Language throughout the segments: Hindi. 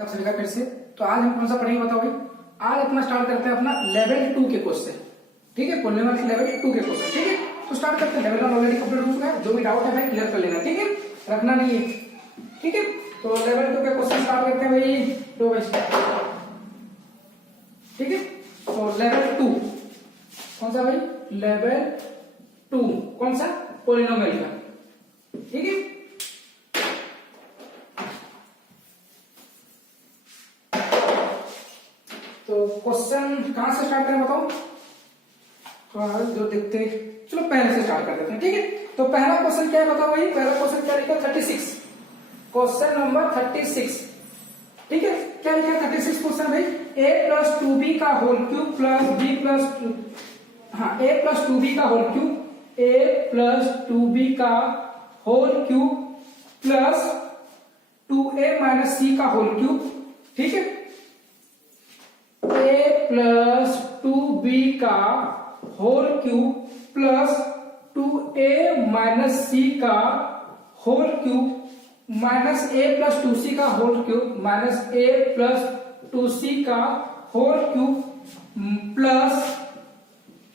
आप सभी का फिर से। तो आज हम कौन सा पढ़ेंगे बताओ भाई। आज अपना स्टार्ट करते हैं अपना लेवल 2 के क्वेश्चन। ठीक है, पॉलीनोमियल लेवल 2 के क्वेश्चन। ठीक है, तो स्टार्ट करते हैं। लेवल 1 ऑलरेडी कंप्लीट हो चुका है, जो भी डाउट है भाई क्लियर कर लेना। ठीक है, रखना नहीं है। ठीक है, तो लेवल 2 के क्वेश्चन स्टार्ट करते हैं भाई। तो ठीक है, तो लेवल 2 कौन सा भाई? लेवल 2 कौन सा? पॉलीनोमियल का। ठीक है, तो क्वेश्चन कहां से स्टार्ट करें बताओ? जो देखते चलो पहले से स्टार्ट कर देते हैं। ठीक है, तो पहला क्वेश्चन क्या है बताओ भाई। पहला क्वेश्चन क्या लिखा? 36। Question number 36। ठीक है, क्या लिखा है 36 क्वेश्चन भाई? a प्लस 2b का whole cube plus b plus a plus 2b का whole cube, a plus 2b का whole cube plus 2a minus c का होल क्यूब। ठीक है, a प्लस 2b का whole cube plus 2a minus c का whole cube minus a plus 2c का whole cube minus a plus 2c का होल क्यूब प्लस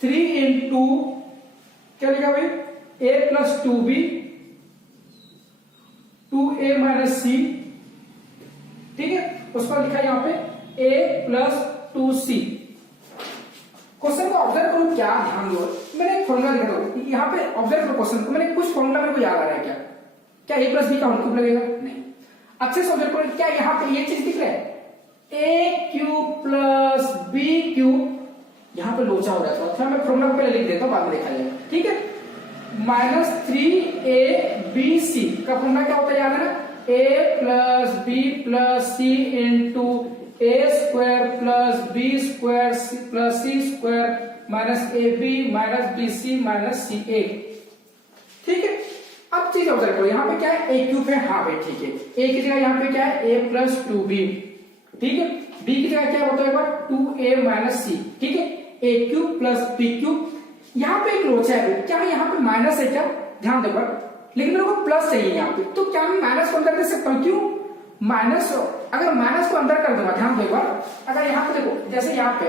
3 इंटू क्या लिखा भाई? a plus 2b 2a minus c। ठीक है, उसका लिखा है यहां पे a प्लस 2c। क्वेश्चन को ऑब्जर्व करो, क्या ध्यान दो। मैंने एक फॉर्मूला लिखा था यहाँ पे, ऑब्जर्व करो क्वेश्चन को। मैंने कुछ फॉर्मूला मेरे को याद आ रहा है। क्या क्या a प्लस बी का होल क्यूब लगेगा? नहीं। अच्छे से ऑब्जर्व करो, क्या यहाँ पे ये चीज दिख रहा है? a cube plus b cube, यहाँ पे लोचा हो रहा था। मैं फॉर्मूला को पहले लिख देता हूँ, बाद में देखा जाएगा। ठीक है, माइनस 3abc का फॉर्मूला क्या होता है याद है ना? a plus B plus C into a square plus B square plus C square minus A B minus B C minus C A. ठीक है, अब चीज ऑब्जर्व करो, यहाँ पे क्या है? a क्यूब है। हाँ भाई ठीक है, a की जगह यहाँ पे क्या है? a plus 2b। ठीक है, b की जगह क्या होता है? 2a माइनस सी। ठीक है, a cube plus b cube. यहाँ पे एक लोचा है, क्या यहाँ पे माइनस है? क्या ध्यान देखो, लेकिन मेरे को प्लस चाहिए यहाँ पे। तो क्या मैं माइनस को अंदर दे सकता हूँ? क्यों? माइनस, अगर माइनस को अंदर कर दूंगा, ध्यान देखो, अगर यहाँ पे देखो जैसे यहाँ पे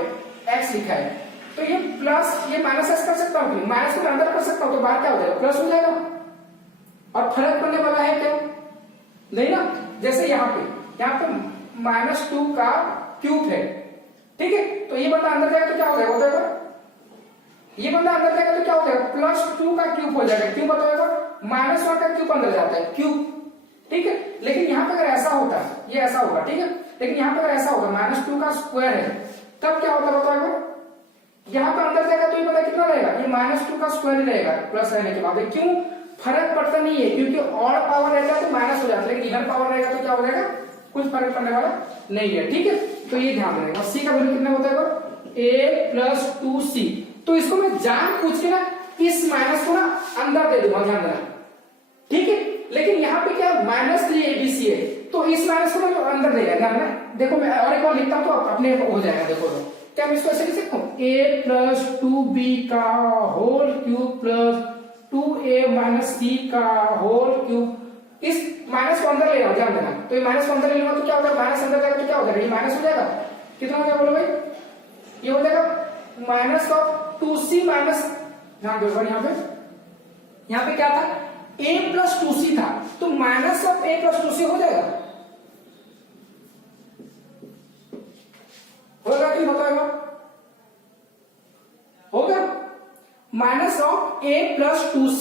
x लिखा है, तो ये प्लस ये माइनस s कर सकता हूँ, माइनस को अंदर कर सकता हूँ, तो बाहर क्या हो जाएगा? प्लस हो जाएगा। और फर्क पड़ने वाला है क्या? नहीं ना। जैसे यहाँ पे -2 का क्यूब है। ठीक है, तो ये बंदा अंदर जाएगा तो क्या हो जाएगा बताएगा? ये बंदा अंदर जाएगा तो क्या हो जाएगा? +2 का क्यूब हो जाएगा। क्यों बताएगा? -1 का क्यूब अंदर जाता है, क्यूब। ठीक है, लेकिन यहाँ पे अगर ऐसा होता है, ये ऐसा होगा। ठीक है, लेकिन यहाँ पे अगर ऐसा होगा -2 का स्क्वायर है, तब क्या होता है बताएगा? यहाँ पे अंदर जाएगा तो ये पता कितना रहेगा? ये -2 का स्क्वायर ही रहेगा प्लस रहने के बाद। क्यों? फर्क पड़ता नहीं है, क्योंकि ऑड पावर रहता है तो माइनस हो जाता है, लेकिन इवन पावर रहेगा तो क्या हो जाएगा? कुछ फर्क पड़ने वाला नहीं है। ठीक है, तो ये ध्यान रखेगा। सी का वैल्यू कितना होता है? a plus 2c। तो इसको मैं जान पूछ के ना इस माइनस को ना अंदर दे दूंगा, ध्यान देना। ठीक है, लेकिन यहाँ पे क्या -3abc है, तो इस माइनस को ना अंदर देगा, ध्यान देना। देखो मैं और एक बार लिखता हूँ तो अपने हो जाएगा। देखो तो क्या मैं इसको ऐसे लिख सकता हूँ? a प्लस 2b का whole cube plus 2a minus c का होल क्यूब। इस माइनस को अंदर ले आओ, ध्यान देना। तो ये माइनस को अंदर ले लूंगा तो क्या होगा? माइनस अंदर जाएगा तो क्या हो जाएगा? ये माइनस हो जाएगा। कितना हो जाएगा बोलो भाई? ये हो जाएगा माइनस का 2c माइनस, ध्यान दो यहाँ पे क्या था? a प्लस 2c था, तो minus of a plus 2c हो जाएगा। होगा कि बताएगा? होगा minus of a plus 2c।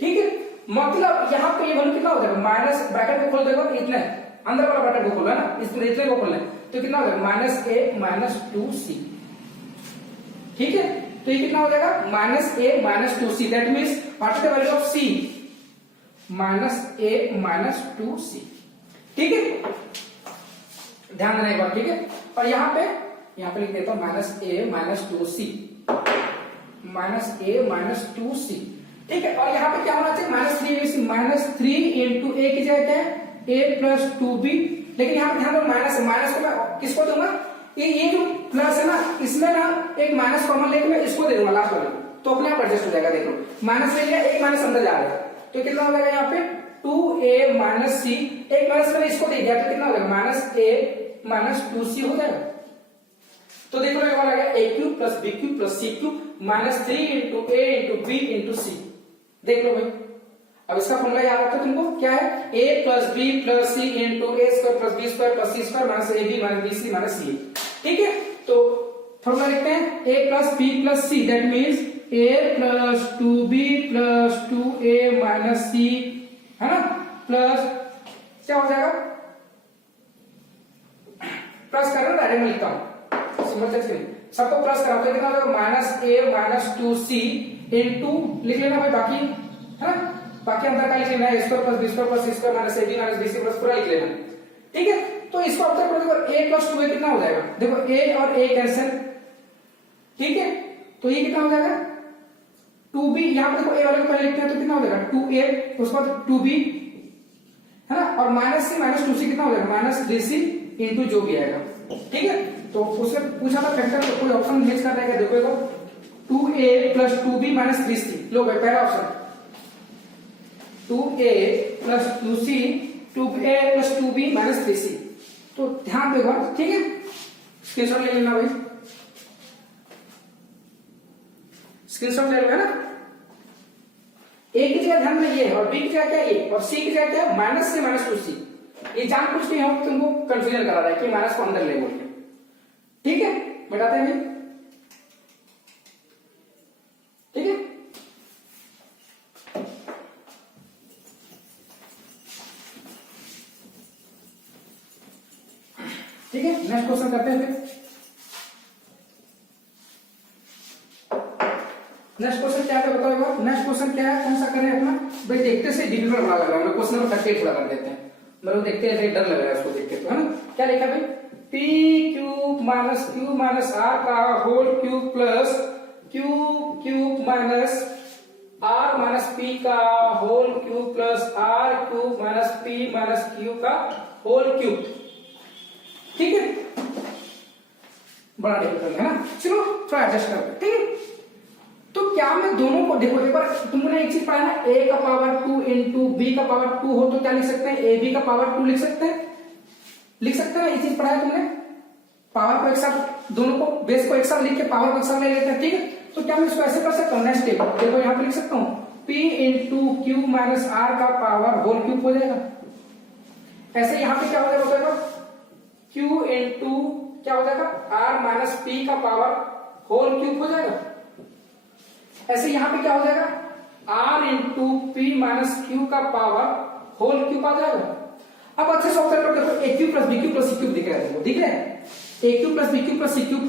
ठीक है, मतलब यहाँ पे ये वैल्यू कितना हो जाएगा? माइनस, ब्रैकेट को खोल देगा इतना, अंदर वाला ब्रैकेट को खोलना है ना, इतने को खोलना है, तो कितना हो जाएगा? -a minus 2c। ठीक है, तो ये कितना हो जाएगा? -a minus 2c। That means what is the value of c? -a minus 2c। ठीक है, ध्यान देना एक बार। ठीक है, और यहाँ पे लिख देता हूं -a minus 2c, -a minus 2c। ठीक है, और यहाँ पे क्या होना चाहिए? -3 इंटू a की जगह क्या है? a plus 2b। लेकिन यहाँ पे ध्यान दो माइनस को मैं किसको दूंगा? ये जो प्लस है ना, इसमें ना एक माइनस कॉमन लेके मैं इसको दे दूंगा लास्ट वाले, तो अपने आप एडजस्ट हो जाएगा। देखो माइनस ले लिया, एक माइनस अंदर जा रहा है, तो कितना हो जाएगा यहाँ पे? 2a माइनस सी, एक माइनस मैंने इसको दे दिया तो कितना हो जाएगा माइनस a माइनस 2c हो जाएगा। तो देखो एक बार आ गया a cube plus b cube plus c cube minus 3 into a into b into C. देख लो भाई, अब इसका फॉर्मूला याद आता है तुमको, क्या है a plus b plus c into a square plus b square plus c square minus ab minus bc minus c। ठीक है, तो फॉर्मूला लिखते हैं a plus b plus c, that means a plus 2b plus 2a minus c, है ना, प्लस क्या हो जाएगा, प्लस करना डायरेक्ट में लिखता हूं, समझ सकते सबको प्लस करा तो कितना हो जाएगा minus a minus 2c into लिख लेना भाई बाकी, है ना, बाकी अंदर का लिख लेना है square plus b square plus c square minus ab minus bc plus पूरा लिख लेना। ठीक है, तो इसको अब तक देखो a प्लस 2a कितना हो जाएगा, देखो a और a कैंसिल, ठीक है, तो ये कितना हो जाएगा 2b, यहां पे देखो a वाले को पहले लिखते हैं तो कितना हो जाएगा 2a, उसके बाद 2b, है ना, और माइनस c माइनस 2c कितना हो जाएगा माइनस 3c इंटू जो भी आएगा। ठीक है, तो उससे पूछा था फैक्टर, तो कोई ऑप्शन मैच कर रहेगा, देखो 2a plus 2b minus 3c, लो भाई पहला option 2a plus 2c, 2a plus 2b minus 3c, तो ध्यान दो बात, ठीक है, स्क्रीनशॉट ले लेना भाई, स्क्रीनशॉट ले लो, है ना, a की जगह ध्यान में ये और b की जगह क्या ये और c की जगह क्या है माइनस से माइनस 2c, ये जान कुछ नहीं हो तुमको कंफ्यूजन करा रहा है कि माइनस को अंदर ले बोल के। ठीक है, बताते हैं, ठीक है, ठीक है, नेक्स्ट क्वेश्चन करते हैं फिर। नेक्स्ट क्वेश्चन क्या है बताओ एक बार, नेक्स्ट क्वेश्चन क्या है, कौन सा करें अपना भाई, देखते से डिफिकल्ट बड़ा लग रहा है, क्वेश्चन नंबर 38 थोड़ा कर देते हैं, मतलब देखते हैं डर लग रहा है उसको देख के, तो है ना, क्या लिखा भाई p क्यूब माइनस r का whole cube plus cube minus r minus p का whole cube plus r cube minus p minus q का होल क्यूब। ठीक है, बड़ा डिफिकल्ट है ना, चलो थोड़ा एडजस्ट करते हैं। ठीक है, तो क्या मैं दोनों को देखो, एक बार तुमने एक चीज पढ़ा ना, a का पावर 2 इंटू b का पावर 2 हो तो क्या लिख सकते हैं, ab का पावर 2 लिख सकते हैं, लिख सकते हैं, ये चीज पढ़ा है तुमने, पावर को एक साथ, दोनों को बेस को एक साथ लिख के पावर को एक साथ ले लेते हैं। ठीक है, तो क्या मैं इसको ऐसे कर सकता हूँ, नेक्स्ट स्टेप देखो यहां पे लिख सकता हूँ p into Q minus r का पावर होल क्यूब हो जाएगा, ऐसे यहां पे क्या हो जाएगा q इंटू क्या हो जाएगा r माइनस p का पावर होल क्यूब हो जाएगा, ऐसे यहां पे क्या हो जाएगा r into P minus Q का पावर होल क्यूब आ जाएगा। अब अच्छे से ऑब्जर्व करो, देखो a cube plus b cube plus c cube दिख रहा है तुमको, दिख रहा है a cube plus b cube plus c cube,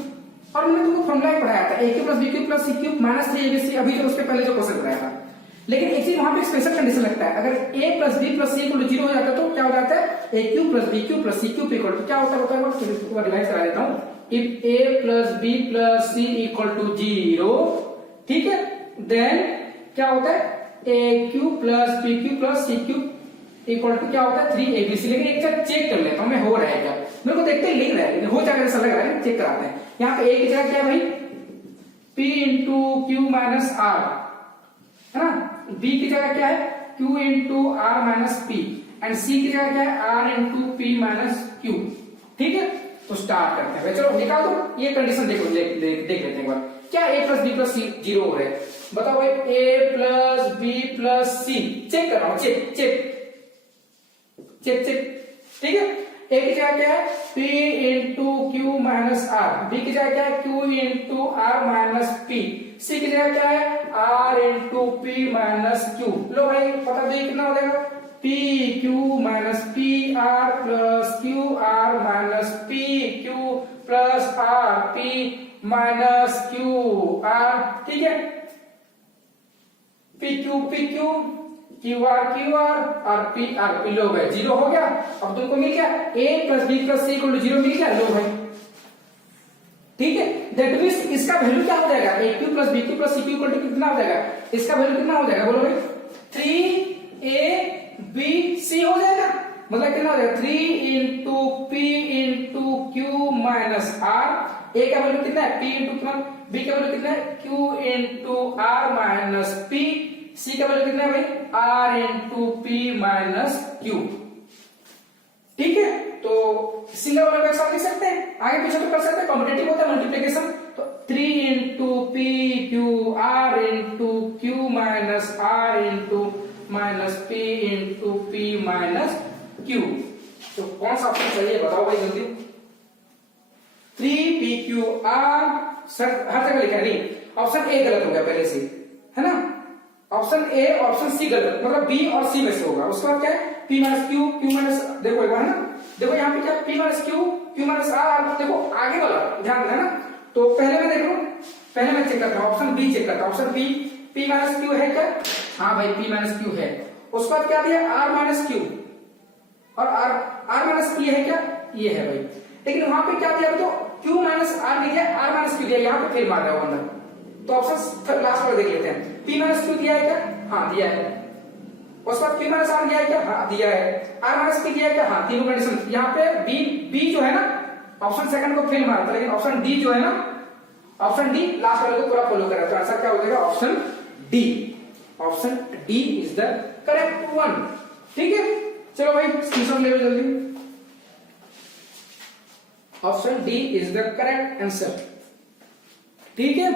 और मैंने तुमको फॉर्मूला ही पढ़ाया था a cube plus b cube plus c cube minus 3abc, अभी जो उसके पहले जो क्वेश्चन पढ़ाया था, लेकिन एक चीज वहां पे स्पेशल कंडीशन लगता है, अगर a plus b plus c equal to 0 हो जाता है तो क्या हो जाता है a cube plus b cube plus c cube equal to क्या होता है, मैं रिवाइज करा देता हूं, if a plus b plus c equal to 0, ठीक है, देन क्या होता है a cube plus b cube plus c cube equal to क्या होता है 3abc। लेकिन एक बार चेक कर लेता हूं मैं, हो रहा है क्या, मेरे को देखते ही लिख रहा है लेकिन हो जाएगा ऐसा लग रहा है, चेक कराते हैं। यहाँ पे a की जगह क्या है भाई p into Q minus r, है ना, b की जगह क्या है q into r minus p, and c की जगह क्या है r into p minus q। ठीक है, तो स्टार्ट करते हैं, चलो निकाल दो, ये कंडीशन देखो, देख लेते हैं एक बार, क्या a plus b plus c 0 हो रहा है, बताओ भाई a plus b plus c, check कर रहा हूं, चेक चेक चेक चेक। ठीक है, a की जगह क्या है p into Q minus r, b की जगह क्या है q into r minus p, c की जगह क्या है r into p minus q। लो भाई पता दो कितना हो जाएगा p q minus p r plus q r minus p q plus r p minus q r। ठीक है, p q क्यू आर और पी लो भाई 0 हो गया। अब तुमको मिल गया a plus B plus C equal to 0 मिल गया, लो भाई। ठीक है, दैट मींस इसका वैल्यू क्या हो जाएगा a cube plus B cube plus C cube equal to कितना हो जाएगा, इसका वैल्यू कितना हो जाएगा बोलो भाई 3abc हो जाएगा, मतलब कितना हो जाएगा 3 into P into Q minus R, a का वैल्यू कितना है p इंटू बी का वैल्यू कितना है q into R minus P, C का वैल्यू कितना है भाई R into P minus Q. ठीक है, तो सिंगल वाला को एक साथ लिख सकते हैं, आगे पीछे तो कर सकते हैं, कॉम्पिटिटिव होता है मल्टीप्लिकेशन। तो 3 into P Q R into Q minus R into minus P into P minus Q. तो कौन सा ऑप्शन सही है बताओ भाई जल्दी। 3 पी क्यू आर सर हर जगह लिखा नहीं, ऑप्शन ए गलत हो गया पहले से, है ना। ऑप्शन ए ऑप्शन सी गलत, मतलब बी और सी में से होगा। उसके बाद क्या है P minus Q Q minus, देखो एक बार है ना, देखो यहाँ पे क्या P minus Q Q minus R, देखो आगे वाला ध्यान देना ना। तो पहले मैं देख लू, पहले मैं चेक करता हूँ, ऑप्शन बी चेक करता हूँ। Option B P minus Q है क्या? हाँ भाई पी माइनस क्यू है। उसके बाद क्या दिया आर माइनस क्यू, और आर माइनस पी है क्या? ये है भाई। लेकिन वहां पे क्या दिया तो क्यू माइनस आर नहीं दिया, आर माइनस क्यू दिया, यहाँ पे फिर मार रहा हूं अंदर। तो ऑप्शन लास्ट वाला देख लेते हैं, पी माइनस क्यू दिया है क्या? हाँ दिया है। उसके बाद पी माइनस आर दिया है क्या? हाँ दिया है। आर माइनस पी दिया है क्या? हाँ, तीनों कंडीशन। यहाँ पे बी जो है ना ऑप्शन सेकंड को फेल मारा था, लेकिन ऑप्शन डी जो है ना, ऑप्शन डी लास्ट वाले को पूरा फॉलो करा। तो आंसर क्या हो जाएगा option D. Option D is the correct one. ठीक है, चलो भाई स्क्रीनशॉट ले लो जल्दी। Option D is the correct answer. ठीक है,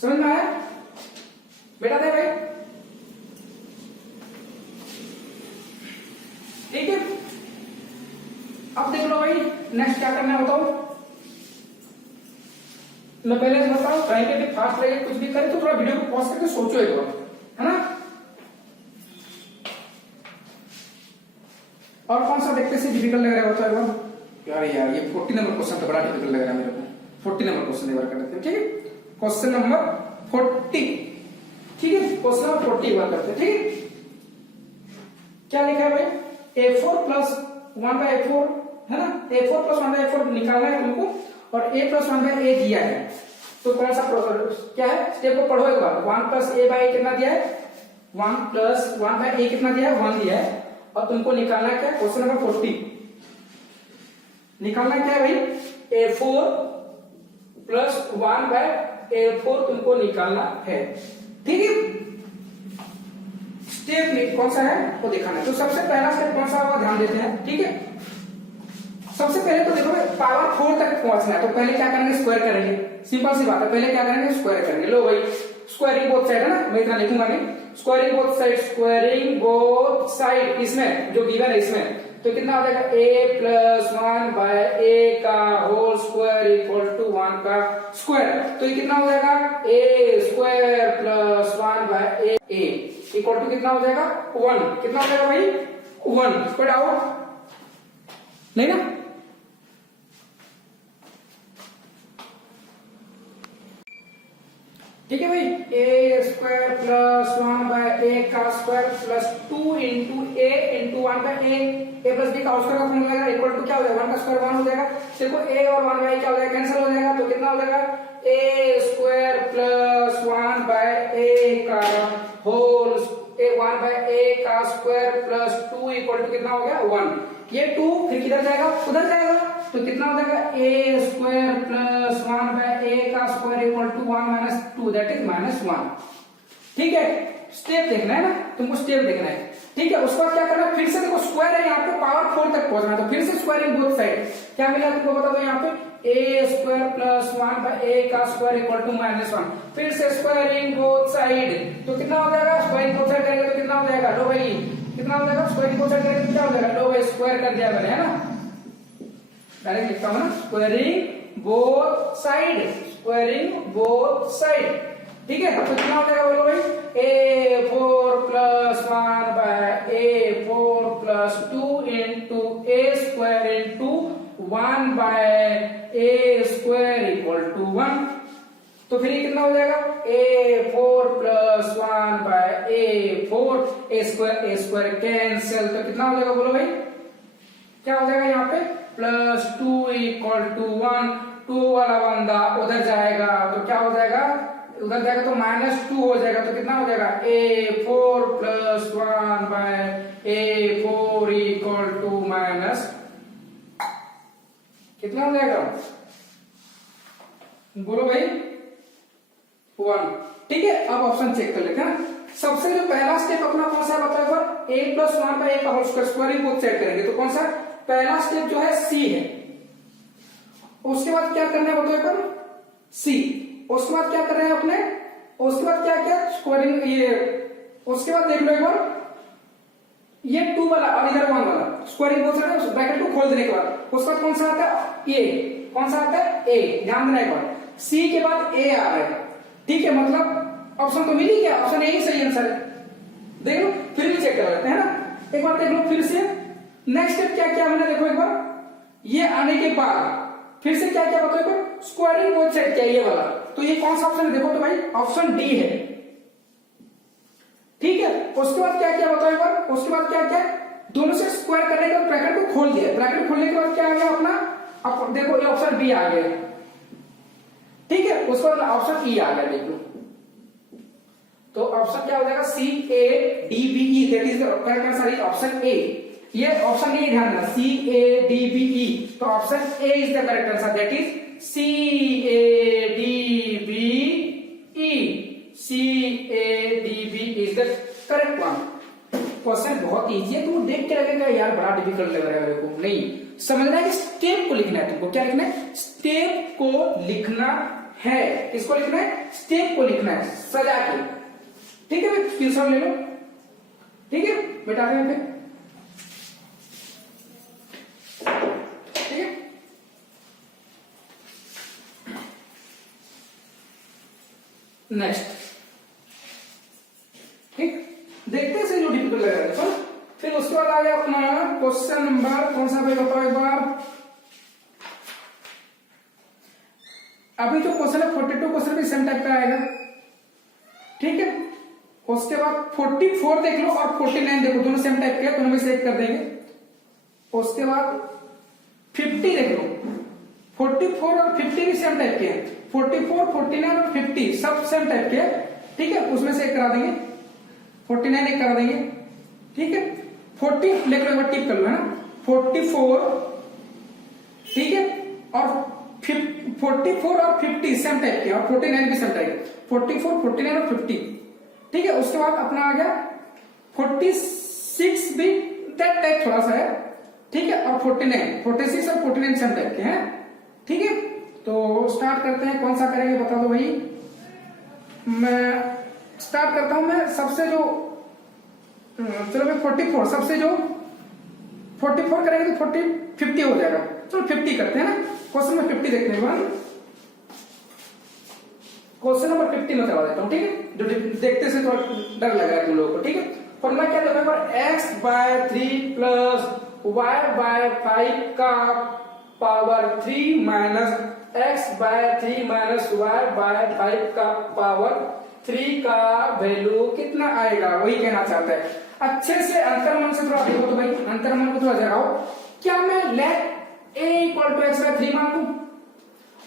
समझ में आया बेटा दे भाई? ठीक है, अब देख लो भाई नेक्स्ट क्या करना है बताओ। मैं पहले से बताऊं, कहीं पे भी फास्ट रहिए, कुछ भी करे तो थोड़ा वीडियो को पॉज करके सोचो एक बार, है ना। और कौन सा देखते से डिफिकल्ट लग रहा है बताओ एक बार। यार ये 40 नंबर क्वेश्चन तो बड़ा डिफिकल्ट लग रहा है मेरे को। 40 नंबर क्वेश्चन एक बार कर लेते हैं। ठीक है, क्वेश्चन नंबर 40। ठीक है, क्वेश्चन नंबर 40 एक बार करते हैं। ठीक है, क्या लिखा है भाई a4 प्लस 1/a4 है ना। a4 प्लस 1/a4 निकालना है तुमको, और a प्लस 1/a दिया है। तो कौन सा क्या है स्टेप को पढ़ो एक बार। 1 प्लस a/a कितना दिया है? 1 प्लस 1/a कितना दिया है? 1 दिया है। और तुमको निकालना क्या है क्वेश्चन नंबर 40, निकालना क्या है भाई a4 प्लस 1/a4 तुमको निकालना है। ठीक है, स्टेप कौन सा है वो दिखाना है। तो सबसे पहला स्टेप कौन सा होगा ध्यान देते हैं। ठीक है, सबसे पहले तो देखो पावर 4 तक पहुंचना है, तो पहले क्या करेंगे स्क्वायर करेंगे। सिंपल सी बात है, पहले क्या करेंगे स्क्वायर करेंगे। लो भाई स्क्वायरिंग बोथ साइड है ना, मैं इतना लिखूंगा नहीं। Squaring both side, squaring both side इसमें जो गिवन है इसमें, तो कितना हो जाएगा a प्लस 1/a का होल स्क्वायर इक्वल टू 1 का स्क्वायर। तो ये कितना हो जाएगा a square plus 1/a equal to कितना हो जाएगा 1। कितना हो जाएगा भाई 1। कोई डाउट नहीं ना। ठीक है भाई, a स्क्वायर प्लस 1/a का square plus 2 into a into 1/a, a plus b का स्क्वायर का फॉर्मूला लगेगा इक्वल टू क्या हो जाएगा 1 का स्क्वायर 1 हो जाएगा। देखो a और 1/a क्या हो जाएगा कैंसिल हो जाएगा, तो कितना हो जाएगा a स्क्वायर प्लस 1/a का होल 1/a का स्क्वायर प्लस 2 इक्वल टू कितना हो गया 1। ये 2 फिर किधर जाएगा उधर जाएगा, तो कितना हो जाएगा a स्क्वायर प्लस 1/a का square equal to 1 minus 2 that is -1। ठीक है, स्टेप देखना है ना तुमको, स्टेप देखना है। ठीक है, उसके बाद क्या करना है फिर से देखो स्क्वायर है यहाँ पे पावर 4 तक पहुंचना है, तो फिर से स्क्वायरिंग बोथ साइड। क्या मिला तुमको बता दो यहाँ पे a स्क्वायर प्लस 1/a का स्क्वायर इक्वल टू -1। फिर से स्क्वायरिंग बोथ साइड, तो कितना हो जाएगा स्क्वायरिंग बोथ साइड करेंगे तो कितना हो जाएगा लो भाई कितना हो जाएगा स्क्वायरिंग बोथ साइड करेंगे तो क्या हो जाएगा लो भाई स्क्वायर कर दिया मैंने, है ना। डायरेक्ट लिखता हूं ना squaring both side, squaring both side. ठीक है, तो कितना हो जाएगा बोलो भाई a4 plus 1/a4 plus 2 into a square into 1/a square equal to 1। तो फिर ये कितना हो जाएगा a4 plus 1/a4 a square cancel, तो कितना हो जाएगा बोलो भाई क्या हो जाएगा यहाँ पे +2 इक्वल टू 1। 2 वाला बंदा उधर जाएगा तो क्या हो जाएगा उधर जाएगा तो -2 हो जाएगा, तो कितना हो जाएगा a4 plus 1/a4 equal to minus कितना हो जाएगा बोलो भाई 1। ठीक है, अब ऑप्शन चेक कर लेते हैं। सबसे जो पहला स्टेप अपना कौन सा है बताओ एक बार, a प्लस 1 का a का होल स्क्वायर, स्क्वायरिंग को चेक करेंगे तो कौन सा पहला स्टेप जो है c है। उसके बाद क्या करना है बताओ एक बार, c। उसके बाद क्या कर रहे हैं अपने, उसके बाद क्या क्या स्क्वायरिंग ये, उसके बाद देख लो एक बार ये 2 वाला और इधर 1 वाला स्क्वायरिंग बोल सकते हैं, ब्रैकेट को खोल देने के बाद उसका कौन सा आता है a, कौन सा आता है a, ध्यान देना एक बार, c के बाद a आ रहा है। ठीक है, मतलब ऑप्शन तो मिल ही गया, ऑप्शन ए ही सही आंसर है। देख लो फिर भी चेक कर लेते हैं ना, एक बार देख लो फिर से। नेक्स्ट स्टेप क्या क्या मैंने देखो एक बार, ये आने के बाद फिर से क्या क्या बताओ एक बार, स्क्वायरिंग को चेक किया ये वाला, तो ये कौन सा ऑप्शन है देखो तो भाई ऑप्शन डी है। ठीक है, उसके बाद क्या क्या बताओ एक बार, उसके बाद क्या क्या दोनों से स्क्वायर करने के बाद ब्रैकेट को खोल दिया, ब्रैकेट खोलने के बाद क्या आ गया अपना, अब देखो ये ऑप्शन बी आ गया। ठीक है, उसके बाद ऑप्शन ई आ गया, देख लो तो ऑप्शन क्या हो जाएगा C A D B E, that is the correct answer, option A. ये ऑप्शन नहीं ध्यान देना, सी ए डी बी ई, तो option A is the correct answer, that is C A D B E, C A D B is the correct one. Question बहुत इजी है, तुम देख के लगेगा यार बड़ा डिफिकल्ट लग रहा है मेरे को, नहीं समझना है कि स्टेप को लिखना है, तुमको क्या लिखना है, स्टेप को लिखना है। किसको लिखना है, स्टेप को लिखना है सजा के। ठीक है, स्क्रीनशॉट ले लो। ठीक है, बेटा पे ठीक है, नेक्स्ट। ठीक, देखते हैं जो डिफिकल्ट लग रहा है। फिर उसके बाद आ गया अपना क्वेश्चन नंबर कौन सा भाई बताओ एक बार, अभी जो क्वेश्चन है 42 क्वेश्चन भी सेम टाइप का आएगा। ठीक है, उसके बाद 44 देख लो और 49 देखो, दोनों सेम टाइप के, दोनों में से एक कर देंगे। उसके बाद 50 देख लो, 44 और 50 भी सेम टाइप के हैं, 44, 49 और 50 सब सेम टाइप के। ठीक है, उसमें से एक करा देंगे, 49 एक करा देंगे। ठीक है, 40 लेकर एक बार टिक कर लो, है ना, 44। ठीक है, और 44 और 50 सेम टाइप के, और 49 भी सेम टाइप, 44, 49 और 50। ठीक है, उसके बाद अपना आ गया 46 भी दैट टाइप थोड़ा सा है। ठीक है, और 49, 46 और 49 सेम टाइप के हैं। ठीक है, तो स्टार्ट करते हैं, कौन सा करेंगे बता दो भाई। मैं स्टार्ट करता हूं, मैं सबसे जो चलो मैं 44, सबसे जो 44 करेंगे तो 50 हो जाएगा। चलो 50 करते हैं ना, क्वेश्चन नंबर 50 देखते हैं, क्वेश्चन नंबर 50 में करवा देता हूं। ठीक है, जो देखते से थोड़ा डर लग रहा है तुम लोगों को। ठीक है, फॉर्मूला क्या देखो, x/3 प्लस y/5 का power 3 minus x/3 minus y/5 का पावर 3 का वैल्यू कितना आएगा, वही कहना चाहता है। अच्छे से अंतर्मन से थोड़ा देखो तो भाई, अंतर्मन को थोड़ा जगाओ। क्या मैं लेट a = x/3 मान लू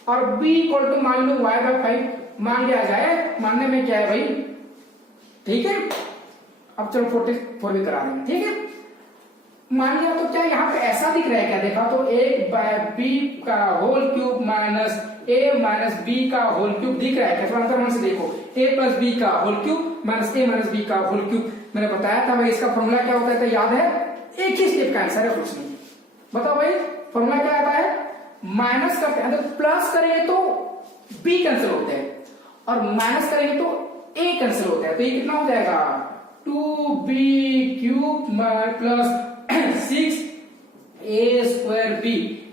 और b = मान लू y/5, मान लिया जाए, मानने में क्या है भाई। ठीक है, अब चलो 44 भी करा देंगे। ठीक है, मान लिया तो क्या यहाँ पे ऐसा दिख रहा है, क्या देखा तो 1/b का whole cube minus a minus b का होल क्यूब दिख रहा है। थोड़ा अंतर्मन से देखो, a प्लस b का whole cube minus a minus b का होल क्यूब। मैंने बताया था भाई इसका फॉर्मूला क्या होता है, तो याद है, एक ही स्टेप का आंसर है, कुछ नहीं। बताओ भाई फॉर्मूला क्या आता है, माइनस करते हैं तो प्लस करेंगे तो b कैंसिल होते हैं, और माइनस करेंगे तो a कैंसिल होता है, तो ये कितना हो जाएगा 2b³ प्लस 6a²b।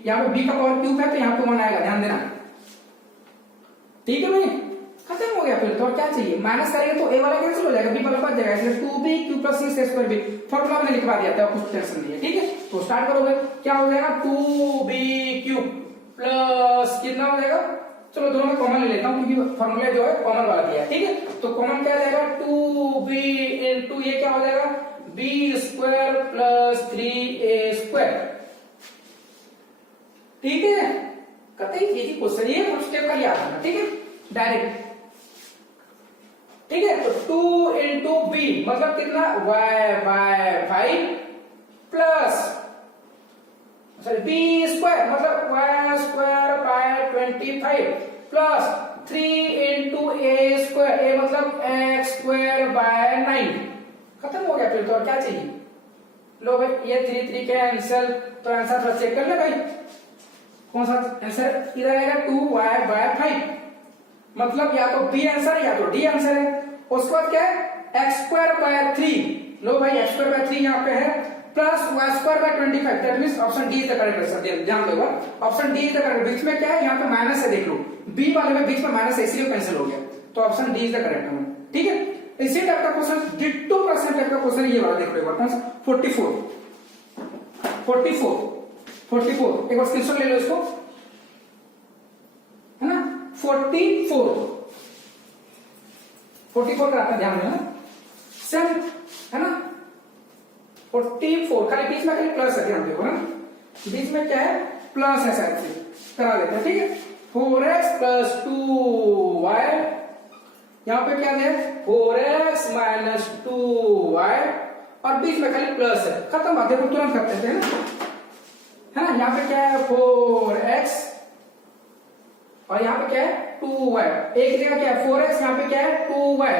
यहाँ पे b का पावर क्यूब है तो यहाँ पे 1 आएगा, ध्यान देना। ठीक है भाई, खत्म हो गया। फिर तो क्या चाहिए, माइनस करेंगे तो a वाला कैंसिल हो जाएगा, b वाला बच जाएगा, इसलिए 2b³ प्लस 6a²b फॉर्मूला मैंने लिखवा दिया था, कुछ टेंशन नहीं है। ठीक है, तो स्टार्ट करोगे, क्या हो जाएगा 2b³ प्लस कितना हो जाएगा, चलो दोनों में कॉमन ले लेता हूं क्योंकि फॉर्मूला जो है कॉमन वाला दिया है। ठीक है, तो कॉमन क्या जाएगा 2b इंटू ये क्या हो जाएगा b² प्लस 3a²। ठीक है, कतई इजी क्वेश्चन, ये फर्स्ट स्टेप का याद रखना। ठीक है, डायरेक्ट। ठीक है, तो 2 इंटू b मतलब कितना y/5 प्लस b² मतलब y² 25 प्लस 3 × a मतलब x²/9 खत्म हो गया। फिर तो और क्या चाहिए। लो भाई ये 3 के आंसर, तो आंसर थोड़ा चेक कर ले भाई कौन सा आंसर इधर आएगा 2y/5 मतलब या तो बी आंसर या तो डी आंसर है। उसके बाद क्या है x²/3 लो भाई x²/3 यहाँ पे है plus y²/25 that means option D is the correct answer. ध्यान दो option D is the correct. बीच में क्या है यहाँ पे माइनस है देख लो बी वाले में बीच में माइनस है इसलिए कैंसिल हो गया तो option D is the correct answer. ठीक है इसी टाइप का क्वेश्चन डिट्टो परसेंट टाइप का क्वेश्चन ये वाला देख लो एक बार 44 एक बार स्क्रीनशॉट ले लो इसको है ना 44 का आता ध्यान देना सेम है ना 44 खाली बीच में खाली प्लस है ध्यान दो ना बीच में क्या है प्लस है शायद से करा देते हैं। ठीक है 4x + 2y यहाँ पे क्या है 4x - 2y और बीच में खाली प्लस है खत्म बात है तुरंत कर देते हैं है ना। यहाँ पे क्या है 4x और यहाँ पे क्या है 2y एक जगह क्या है 4x यहाँ पे क्या है 2y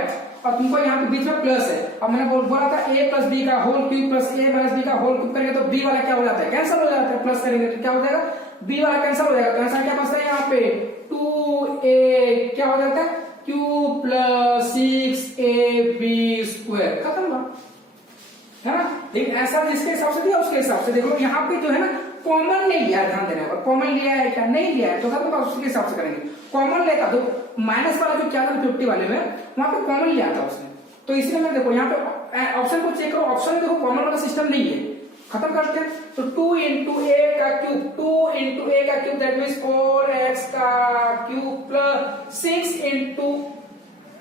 और तुमको यहाँ पे बीच में प्लस है। अब मैंने बोला था a + b का whole cube plus a - b का होल क्यूब करेंगे तो b वाला क्या हो जाता है कैंसिल हो जाता है प्लस करेंगे तो क्या हो जाएगा b वाला कैंसिल हो जाएगा तो आंसर क्या बचता है यहाँ पे 2a क्या हो जाता है क्यूब प्लस 6ab² खत्म हुआ है ना। लेकिन ऐसा जिसके हिसाब से दिया उसके हिसाब से देख लो यहाँ पे जो है ना कॉमन नहीं लिया है ध्यान देने पर कॉमन लिया है क्या नहीं लिया है तो खत्म हुआ उसके हिसाब से करेंगे। कॉमन लेता तो माइनस वाला जो क्या था 50 वाले में वहां पे कॉमन लिया था उसने तो इसलिए मैं देखो यहाँ पे ऑप्शन को चेक करो ऑप्शन में देखो कॉमन वाला सिस्टम नहीं है खत्म करते हैं तो 2 × a का क्यूब दैट मींस 4x का क्यूब प्लस 6 ×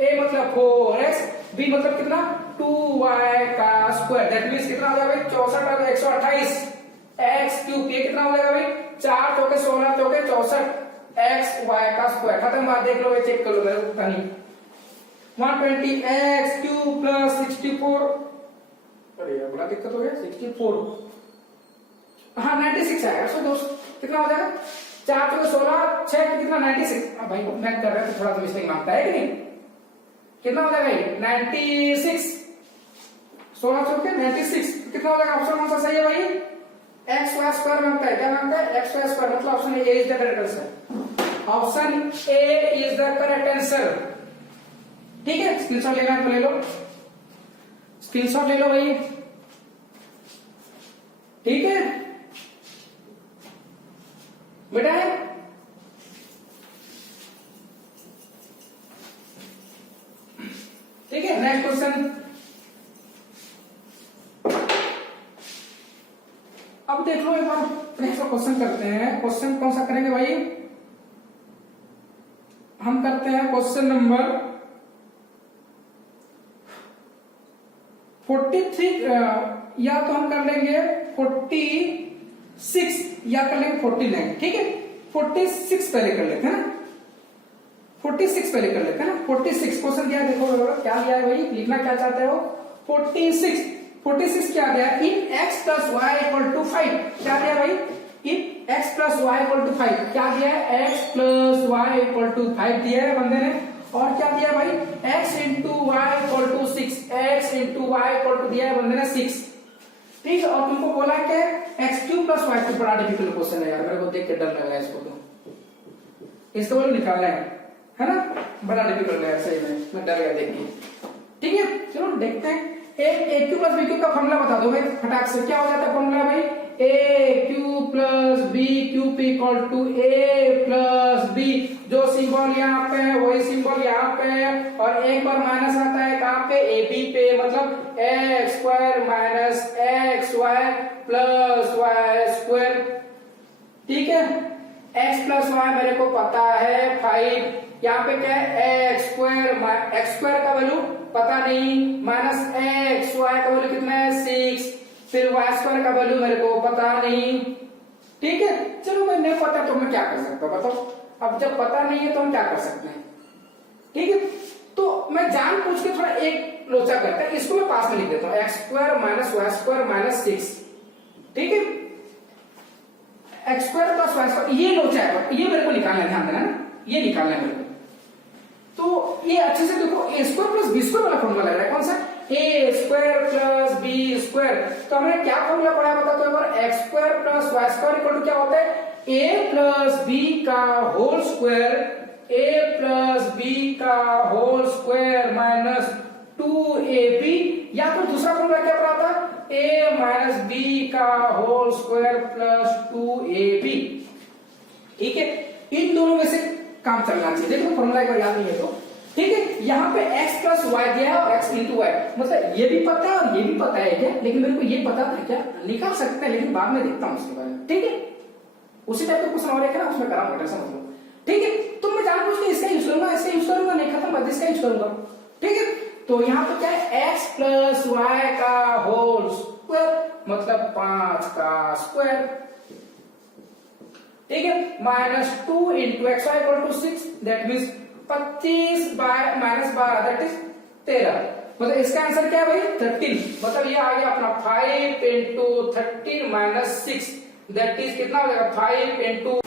a मतलब 4x b मतलब कितना 2y का स्क्वायर दैट मींस कितना हो जाएगा 64 और 128 x क्यूब ये कितना हो जाएगा भाई 4 × 16 × 64 x y का स्क्वायर खत्म बात देख लो भाई चेक कर लो मेरे को नहीं 120 x क्यूब प्लस 64 अरे यार बड़ा दिक्कत हो गया 64 हाँ 96 आएगा इसको दोस्त कितना हो जाएगा 4 × 16 6 कितना 96 भाई मैं कर रहा है तो थोड़ा सा मिस्टेक मांगता है कि नहीं कितना हो जाएगा भाई 96 16 चौके 96 कितना हो जाएगा ऑप्शन कौन सा सही है भाई x² मांगता है क्या मांगता है x² मतलब option A is the correct answer option A is the correct answer. ठीक है स्क्रीनशॉट लेना है तो ले लो स्क्रीनशॉट ले लो भाई ठीक है बेटा है ठीक है। नेक्स्ट क्वेश्चन अब देख लो एक बार नेक्स्ट क्वेश्चन करते हैं। क्वेश्चन कौन सा करेंगे भाई हम करते हैं क्वेश्चन नंबर 43 या तो हम कर लेंगे 46 या कर लेंगे 49 ठीक है 46 पहले कर लेते हैं ना 46 पहले कर लेते हैं ना 46 क्वेश्चन दिया देखो क्या दिया है भाई लिखना क्या चाहते हो 46 क्या दिया इन x + y = 5 क्या दिया भाई इन x + y = 5 क्या दिया है x + y = 5 दिया है बंदे ने और क्या दिया भाई x × y = 6 x × y = दिया है बंदे ने 6 ठीक है और तुमको बोला कि x³ + y³ बड़ा डिफिकल्ट क्वेश्चन है यार मेरे को देख के डर लग रहा है इसको बोलो निकालना है ना बड़ा डिफिकल्ट है सही में मैं डर गया देख के। ठीक है चलो देखते हैं a³ + b³ का फॉर्मूला बता दो भाई फटाक से क्या हो जाता है फॉर्मूला भाई a³ + b³ = a + b जो सिंबल यहाँ पे है वही सिंबल यहाँ पे है और एक बार माइनस आता है कहाँ पे ab पे मतलब x² - xy + y²। ठीक है x + y मेरे को पता है 5 यहाँ पे क्या है x² का वैल्यू पता नहीं -xy का वैल्यू कितना है 6 फिर y² का वैल्यू मेरे को पता नहीं। ठीक है चलो मैं नहीं पता तो मैं क्या कर सकता हूँ बताओ अब जब पता नहीं है तो हम क्या कर सकते हैं। ठीक है तो मैं जान पूछ के थोड़ा एक लोचा करता है इसको मैं पास में लिख देता हूँ x² - y² - 6 ठीक है x² + y² ये लोचा है ये मेरे को निकालना है ध्यान देना ना ये निकालना है मेरे को ये अच्छे से देखो, A square plus B square वाला फॉर्मूला लग रहा है, कौन सा? A square plus B square. तो हमने क्या फॉर्मूला पढ़ा है बता दो एक बार, X square plus Y square equal to क्या होता है? ए प्लस बी का whole square, A plus B का होल स्क्वायर माइनस 2ab, या फिर दूसरा फॉर्मूला क्या पढ़ा था? a माइनस बी का होल स्क्वायर प्लस 2ab। ठीक है, इन दोनों में से काम चलना चाहिए। देखो फॉर्मूला एक बार याद नहीं है तो ठीक है, यहाँ पे x प्लस वाई दिया है और x इंटू वाई, मतलब ये भी पता है और ये भी पता है क्या, लेकिन मेरे को ये पता था क्या, निकाल सकते हैं लेकिन बाद में देखता हूँ उसके बारे में। ठीक है, उसी टाइप का क्वेश्चन और एक है ना, उसमें करा बेटा समझ लो। ठीक है, तो मैं जानबूझ के इसका यूज करूंगा, इसका यूज करूंगा, नहीं खत्म बात, इसका यूज करूंगा। ठीक है, तो यहाँ पे क्या है, x प्लस वाई का होल स्क्वायर मतलब 5 का स्क्वायर, ठीक है, minus 2 into X Y equal to 6, that means 25 by minus 12 that is 13, मतलब इसका आंसर क्या है भाई 13, मतलब ये आ गया अपना 5 इंटू 13 माइनस 6 दैट इज कितना हो जाएगा 5 इंटू